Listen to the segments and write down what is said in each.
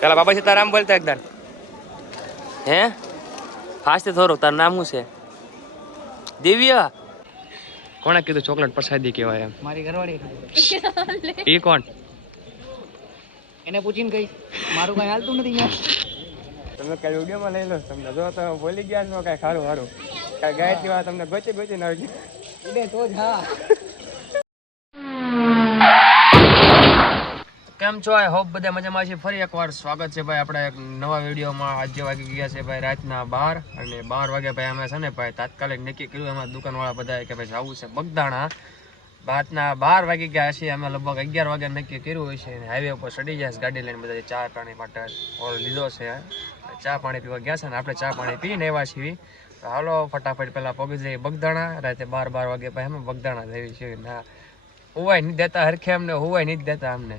પેલા બાબા સીતારામ બોલતા એકદમ હે? ફાસ્ટ થોડું તારું નામ શું છે? દિવ્ય. કોણે કીધું ચોકલેટ પ્રસાદી કહેવાય એમ? મારી ઘરવાળી એ કોણ? એને પૂછીને કઈ મારું કઈ હાલતું નથી અહીંયા. તમે કઈ વિડીયોમાં લઈ લો તમને જો તમે બોલી ગયા છો કઈ સારું સારું કઈ ગાયત્રી વાત તમને ગોચી ગોચી આવી ઉડે તો જ હા. કેમ છો? આઈ હોપ બધા મજામાં છે. ફરી એકવાર સ્વાગત છે ભાઈ આપણે એક નવા વિડીયોમાં. આજે વાગી ગયા છે ભાઈ રાતના બાર અને બાર વાગે ભાઈ અમે છે ને ભાઈ તાત્કાલિક નક્કી કર્યું એમાં દુકાનવાળા બધા કે ભાઈ જવું છે બગદાણા. રાતના બાર વાગી ગયા છે. અમે લગભગ અગિયાર વાગે નક્કી કર્યું હોય છે અને હાઈવે ઉપર ચડી ગયા છે ગાડી લઈને બધા ચા પાણી માટે ઓલ લીધો છે. ચા પાણી પીવા ગયા છે ને આપણે ચા પાણી પીને એવા છીએ. તો હાલો ફટાફટ પહેલાં પગી જઈએ બગદાણા. રાતે બાર બાર વાગે ભાઈ અમે બગદાણા જઈએ છીએ ના, હોવાય નહીં દેતા હરખે અમને, હોવાય નહીં દેતા અમને.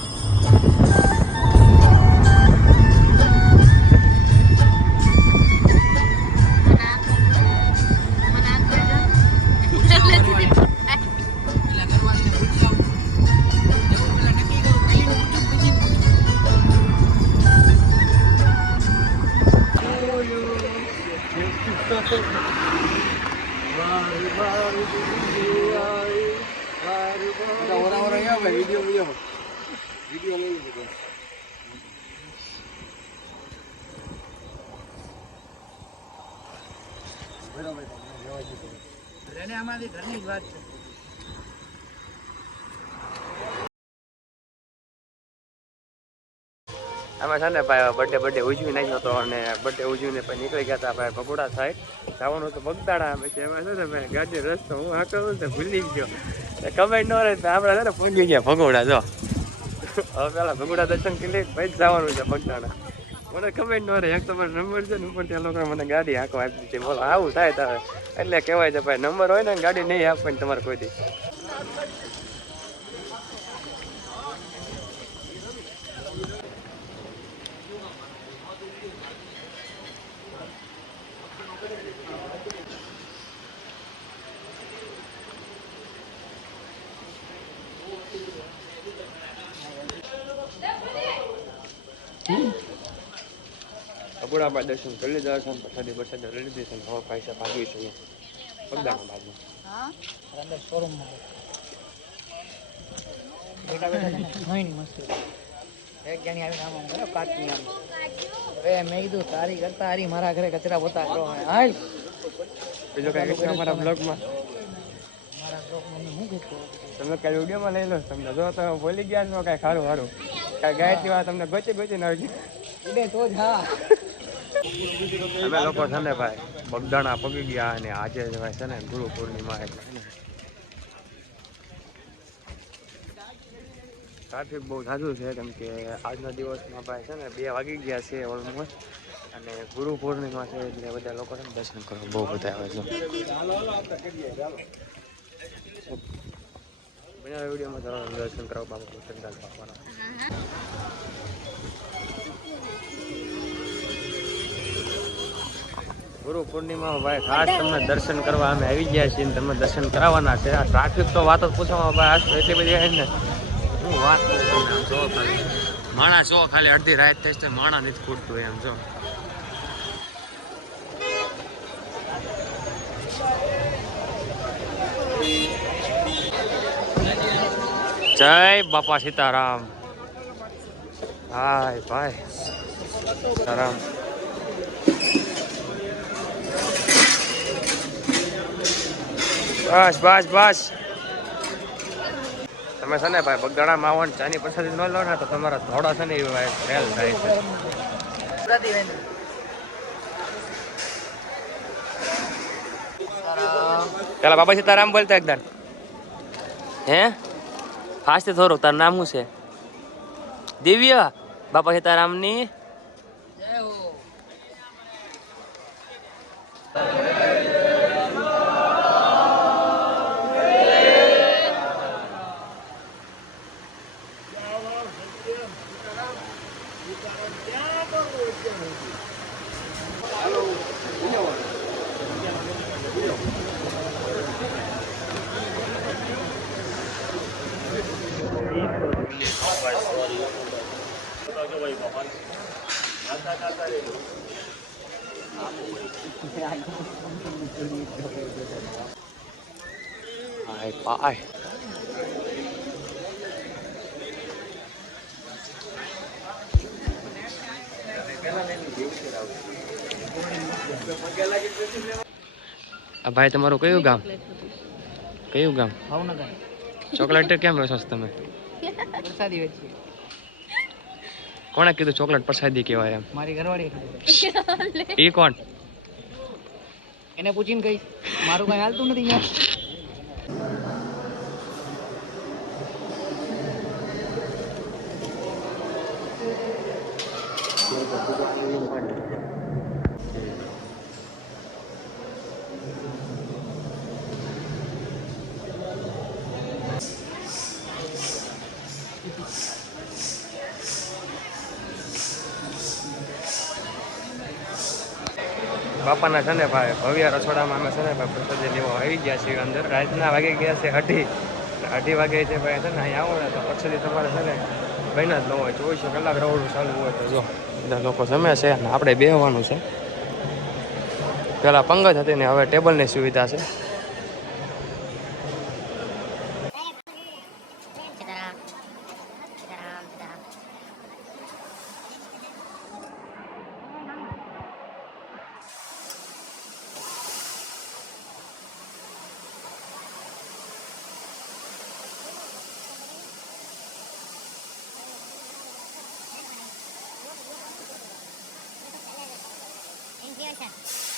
એને ઘરની જ વાત છે. આમાં છે ને ભાઈ બર્થડે બર્થડે ઉજવી નાખ્યો હતો અને બર્થડે ઉજવીને પછી નીકળી ગયા હતા ભાઈ ભગોડા સાઈડ જવાનું હતું બગદાણા પછી એમાં છે ને ભાઈ ગાડી રસ્તો, હું આ કરું ને ભૂલી ગયો. કમેન્ટ ન રહે તો આપણે છે ને પહોંચી ગયા ભગોડા, જો. હવે પેલા ભગોડા દર્શન કરી લઈ પછી જવાનું છે બગદાણા. મને ખબર ન રહે, એક તો મારો નંબર છે ને ઉપર ત્યાં લોકો મને ગાડી હાંકો આપી દીધી. બોલો, આવું થાય તારે. એટલે કહેવાય છે, ભાઈ નંબર હોય ને, ગાડી નહીં આપવાની તમારે કોઈ દી. અબુડામાં દર્શન કરી લીધા છે પ્રસાદી પ્રસાદી લઈ લીધી છે હવે પૈસા ભાગવી છે અંદર શોરૂમમાં બેટા બેટા છે ને. ઘણી એક જણી આવીને આમ કરો કાચની આમ. હવે મેં કીધું તારી કરતા હારી મારા ઘરે કચરા પોતા કરો હાલ. બીજો કઈ કીધું અમારા બ્લોગમાં? તમે કઈ વિડીયોમાં લઈ લો તમને જો તમે બોલી ગયા છો કઈ સારું સારું. કઈ ગાયત્રી વાત તમને ગોચી ગોચી નાખી ઉડે તો જ હા. અમે લોકો છે ને ભાઈ, બગદાણા પગી ગયા અને આજે ભાઈ છે ને ગુરુ પૂર્ણિમા એટલે ટ્રાફિક બહુ ઝાઝું છે, કેમ કે આજના દિવસમાં ભાઈ છે ને બે વાગી ગયા છે ઓલમોસ્ટ અને ગુરુ પૂર્ણિમા છે એટલે બધા લોકો છે દર્શન કરવા બહુ બધા આવે છે. વિડીયોમાં દર્શન કરવા બાબત ચંદા પાવાના ગુરુ પૂર્ણિમા ભાઈ ખાસ તમને દર્શન કરવા અમે આવી ગયા છીએ તમને દર્શન કરાવવાના છે. આ ટ્રાફિક તો વાત જ પૂછવામાં ભાઈ તો એટલી બધી આવી ને. હું વાત કરું જો ખાલી. માણા જો ખાલી અડધી રાત થઈ છે, માણા નથી ખૂટતું એમ જો. જય બાપા સીતારામ. હાય ભાઈ. સીતારામ. બસ બસ બસ. તમે છે ને ભાઈ બગદાણા માવણ ચાની પ્રસાદી ન લો ને તો તમારા ધોળા છે ને એ ભાઈ ફેલ થાય છે. પેલા બાબા સીતારામ બોલતા એકદમ હે? ફાસ્ટ થોડુંક, તારું નામ શું છે? દિવ્ય? બાપા સીતારામની હાય આ ભાઈ તમારું કયું ગામ? કયું ગામ? ભાવનગર. ચોકલેટ કેમ વેચો છો તમે? પ્રસાદી વેચી કોણે કીધું ચોકલેટ પ્રસાદી કહેવાય એમ? મારી ઘરવાળી એ કોણ? એને પૂછીને કહીશ. મારું કઈ હાલતું નથી બાપાના છે ને ભાઈ ભવ્ય રસોડામાં અમે છે ને ભાઈ પ્રસાદી લેવા આવી ગયા છીએ અંદર. રાતના વાગે ગયા છે અઢી. અઢી વાગે છે ભાઈ છે ને અહીં આવો ને તો પ્રસાદી તમારે છે ને બન્યા જ ન હોય. ચોવીસ કલાક રવડું ચાલુ હોય તો જો. બધા લોકો જમે છે અને આપણે બેહવાનું છે. પહેલાં પંગજ હતી ને હવે ટેબલની સુવિધા છે. দেখেন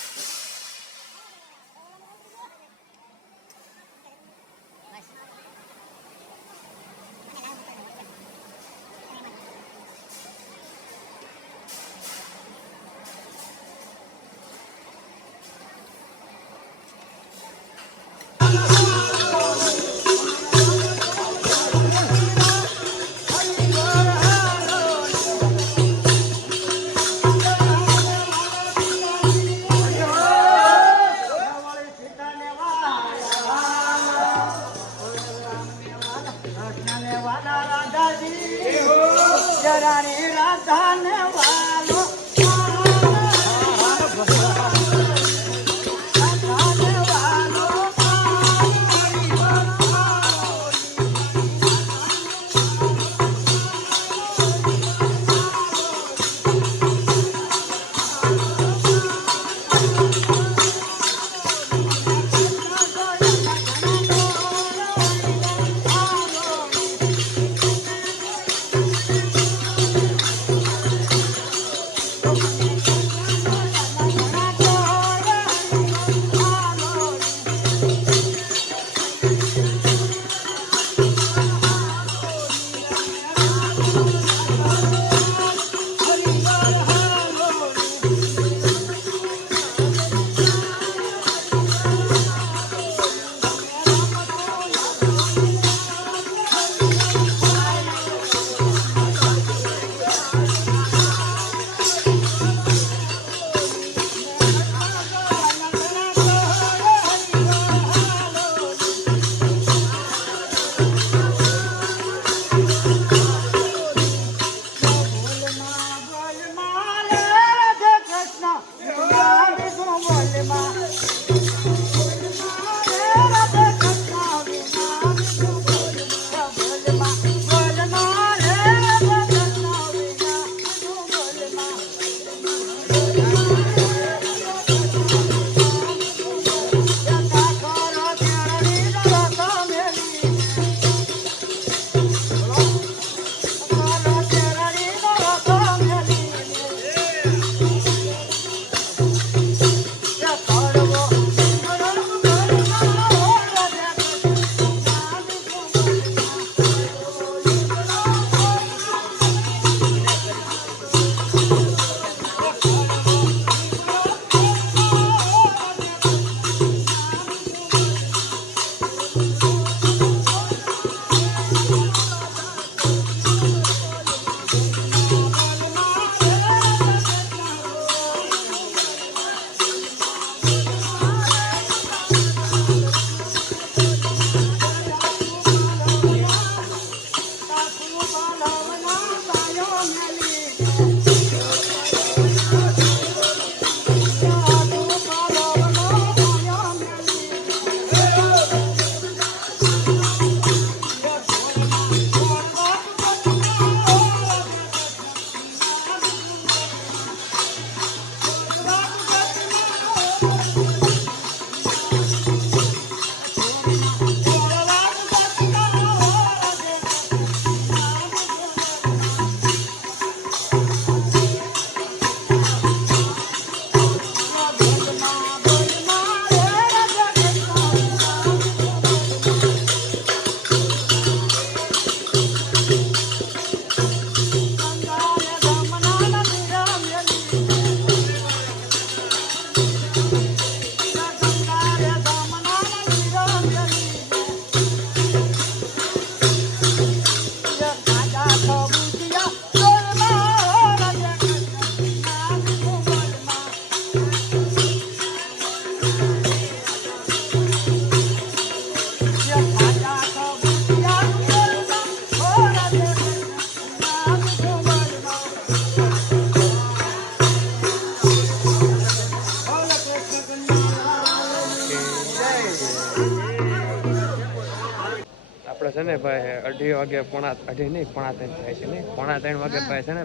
વાગે પોણા અઢી નહીં, પોણા ત્રણ થાય છે નહીં? પોણા ત્રણ વાગે ભાઈ છે ને?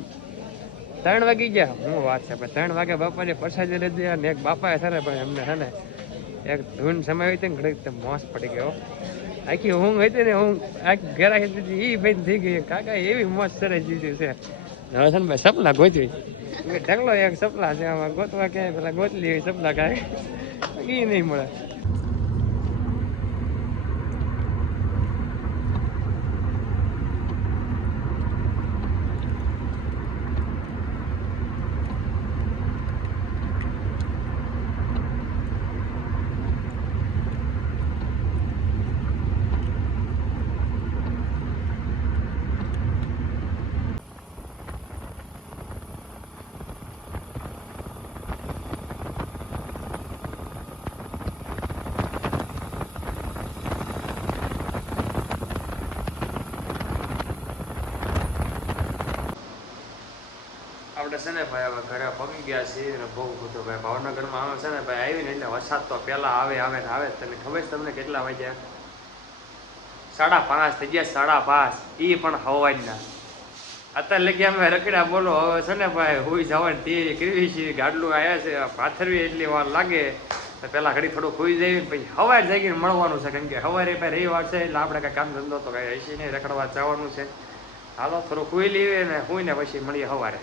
ત્રણ વાગી ગયા. હું વાત છે પણ ત્રણ વાગે બાપાને પ્રસાદી લીધી અને એક બાપાએ છે ને પણ એમને છે ને એક ધૂન સમય હતી ને ઘડીક મોસ પડી ગયો. આખી ઊંઘ હતી ને હું આખી ઘેરા એ ભાઈ થઈ ગઈ. કાકા, એવી મોજ સરસ જીધી છે. હવે છે ને ભાઈ, સપના ગોતી મેં ઢગલો એક સપના છે, આમાં ગોતવા ક્યાંય પેલા ગોતલી હોય સપના કાંઈ એ નહીં મળે. આપણે છે ને ભાઈ હવે ઘરે પગી ગયા છીએ ને બહુ બધું ભાઈ ભાવનગરમાં આવે છે ને ભાઈ આવીને એટલે વરસાદ તો પહેલા આવે આવે ને આવે. તને ખબર છે તમને કેટલા વાગ્યા? સાડા પાંચ થઈ ગયા, સાડા પાંચ. એ પણ હવાજના અત્યારે લગી અમે રખડ્યા બોલો, હવે છે ને ભાઈ હુઈ જવાની તૈયારી કરવી છે, ગાડલું આવ્યા છે, પાથરવી એટલી વાર લાગે. તો પહેલાં ઘડી થોડું ખોઈ જઈએ પછી હવારે જાગીને મળવાનું છે, કેમ કે હવારે ભાઈ રવિવાર છે એટલે આપણે કાંઈ કામ ધંધો તો કાંઈ હશે નહીં, રખડવા જવાનું છે. હાલો થોડું ખોઈ લઈએ ને હોઈને પછી મળીએ હવારે.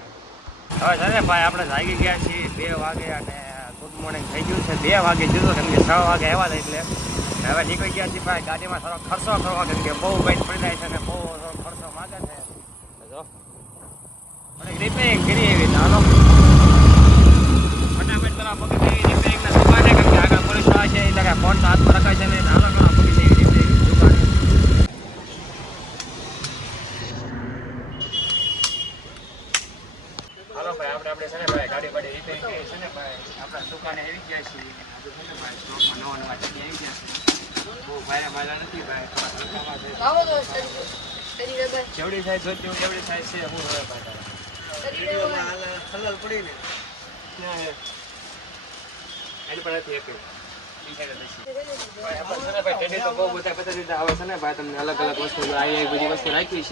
હવે છે ને ભાઈ, આપણે જાગી ગયા છીએ બે વાગે અને ગુડ મોર્નિંગ થઈ ગયું છે. બે વાગે જુદો કેમ કે છ વાગે આવ્યા હતા એટલે હવે નીકળી ગયા છીએ ભાઈ, ગાડીમાં થોડો ખર્ચો કરવા કેમ કે બહુ બાઈક પડી જાય છે અને બહુ થોડો ખર્ચો માગે છે. જો અને રિપેરિંગ કરી એવી નાનો ફટાફટ પેલા પકડી રિપેરિંગના દુકાને કેમ કે આગળ પોલીસવાળા છે એટલે કાંઈ ફોન તો હાથમાં રખાય છે ને નાનો ઘણો પકડી જાય રિપેરિંગ દુકાને હાલો ભાઈ આપણે આપણે છે ને ભાઈ ગાડી બાડી રિપેરિંગ કરી છે ને ભાઈ આપણા દુકાને આવી ગયા છીએ આજે છે ને ભાઈ સ્ટોકમાં નવા નવા જગ્યાએ આવી ગયા છે બહુ ભાઈરા ભાઈરા નથી ભાઈ થોડાક રકાવા છે આવો તો શરીર શરીર વગર જેવડી સાઈઝ જોઈતી હોય તેવડી સાઈઝ છે હું હવે ભાઈ શરીર વગર ખલલ પડી ને ક્યાં હે એની પર નથી એક ઈ સાઈડ જ છે. ભાઈ ભાઈ આવે છે ને ભાઈ તમને અલગ અલગ વસ્તુ બધી વસ્તુ રાખી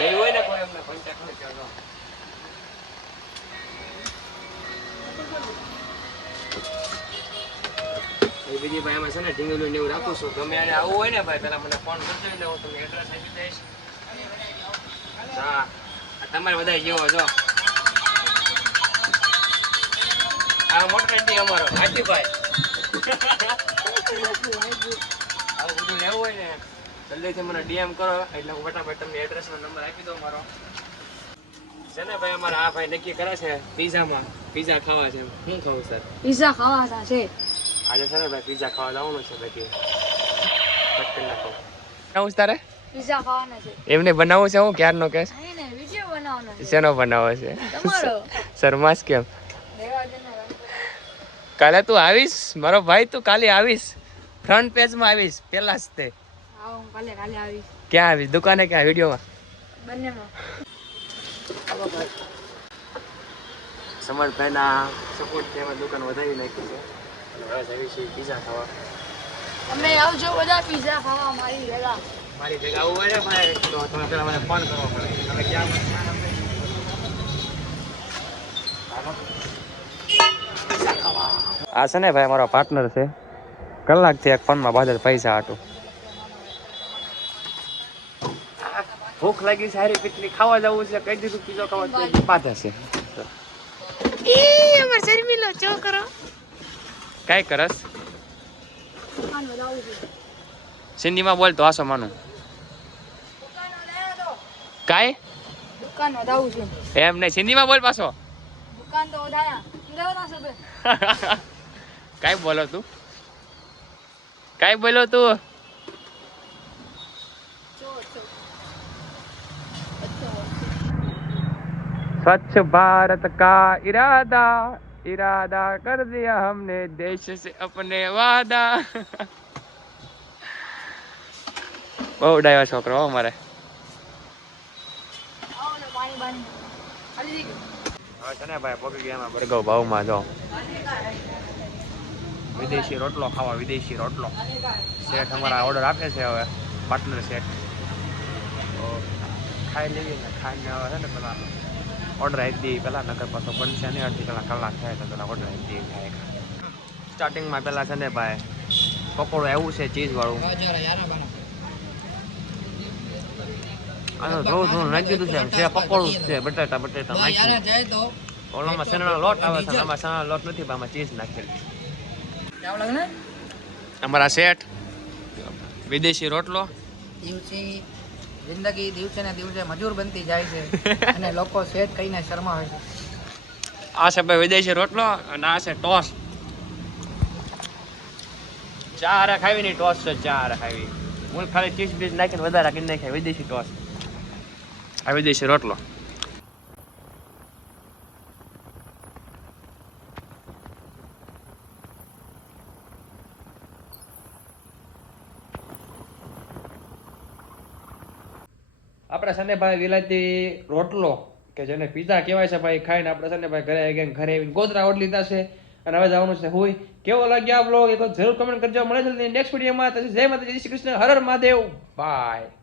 એ હોય ને કોઈ અમને કોન્ટેક્ટ કરજો બીજી ભાઈ એમાં છે ને ઢીંગલું ને એવું રાખું છું ગમે આવવું હોય ને ભાઈ પેલા મને ફોન કરજો એટલે હું તમને એડ્રેસ આપી દઈશ હા તમારે બધા જેવો જો આ મોટર અમારો અમારો હાજીભાઈ આવું બધું લેવું હોય ને જલ્દીથી મને ડીએમ કરો એટલે હું ફટાફટ તમને એડ્રેસનો નંબર આપી દઉં મારો. છે ને ભાઈ અમારા આ ભાઈ નક્કી કરે છે પીઝામાં પીઝા ખાવા છે. હું ખાવું સર પીઝા ખાવાના છે. આજે છે ને ભાઈ પીઝા ખાવા જવાનું છે બાકી કટ કરી નાખો. બનાવું તારે? પીઝા ખાવાના છે. એમને બનાવવું છે હું? ક્યારનો કેસ અહીં ને વીડિયો બનાવવાનો છે. શેનો બનાવો છે? તમારો. શર્માસ કેમ? કાલે તું આવીશ? મારો ભાઈ તું કાલે આવીશ? ફ્રન્ટ પેજમાં આવીશ પેલા જ તે. ક્યાં આવીશ? દુકાને ક્યાં? વિડીયોમાં? બંનેમાં. સમર્થભાઈના સપોર્ટથી અમે દુકાન વધારી નાખી છે. હવે જઈએ છીએ પીઝા ખાવા. તમે આવજો બધા પીઝા ખાવા મારી ભેગા મારી ભેગા આવું હોય ને ભાઈ તો તમે પેલા મને ફોન કરવો પડે તમે ક્યાં આ છે ને ભાઈ મારો પાર્ટનર છે. કલાકથી એક ફોનમાં બાદ પૈસા હાટું ભૂખ લાગી સારી પીટલી ખાવા જવું છે કઈ દીધું પીજો ખાવા બાધા છે. અમાર શર્મિલો છોકરો કાંઈ કરસ? સિંધીમાં બોલ તો આસો માનું. દુકાન કાંઈ? દુકાન વધાવું છું. એમ નહીં સિંધીમાં બોલ પાછો. દુકાન તો કાંઈ બોલો તું. કાંઈ બોલો તું ચો ચો અચ્છા स्वच्छ भारत का इरादा इरादा कर दिया हमने देश से अपने वादा બહુ ડાયો છોકરો હો મારે આવો ને પાણી બાણી ખાલી થઈ ગયું હવે છે ને ભાઈ પગી ગયા એમાં બરગો ભાવમાં જો વિદેશી રોટલો ખાવા વિદેશી રોટલો. શેઠ અમારા ઓર્ડર આપે છે હવે પાર્ટનર શેઠ ખાઈ લઈએ ને ખાઈને હવે છે ને પેલા ઓર્ડર આપી દઈએ. પેલા નગર પાછો બનશે ને અડધી કલાક કલાક થાય તો પેલા ઓર્ડર આપી દઈએ ખાય સ્ટાર્ટિંગમાં પેલા છે ને ભાઈ પકોડું એવું છે ચીઝ વાળું જરા યારા આનો થોડું થોડું નાખી દીધું છે છે પકોડું છે બટાટા બટાટા નાખ્યું ઓલામાં શેનાનો લોટ આવે છે આમાં શેનાનો લોટ નથી આમાં ચીઝ નાખેલી. અમારા શેઠ. વિદેશી રોટલો. દિવસી જિંદગી દિવસે ને દિવસે મજૂર બનતી જાય છે અને લોકો શેઠ કહીને શરમાવે છે. આ છે ભાઈ વિદેશી રોટલો અને આ છે ટોસ. ચા હારે ખાવી નહીં ટોસ છે ચા હારે ખાવી. હું ખાલી ચીઝ બીજ નાખીને વધારે કરી નાખાય વિદેશી ટોસ. આ વિદેશી રોટલો. આપણે છે ભાઈ વિલાયતી રોટલો, કે જેને પીઝા કહેવાય છે ભાઈ, ખાઈને આપણે છે ને ભાઈ ઘરે આવી ગયા ઘરે આવીને ગોતરા ઓટ લીધા છે. અને હવે જવાનું છે હોય કેવો લાગ્યો આ બ્લોગ એક જરૂર કમેન્ટ કરજો. મળે છે નેક્સ્ટ વિડીયોમાં જય માતાજી શ્રી કૃષ્ણ. હર મહાદેવ. બાય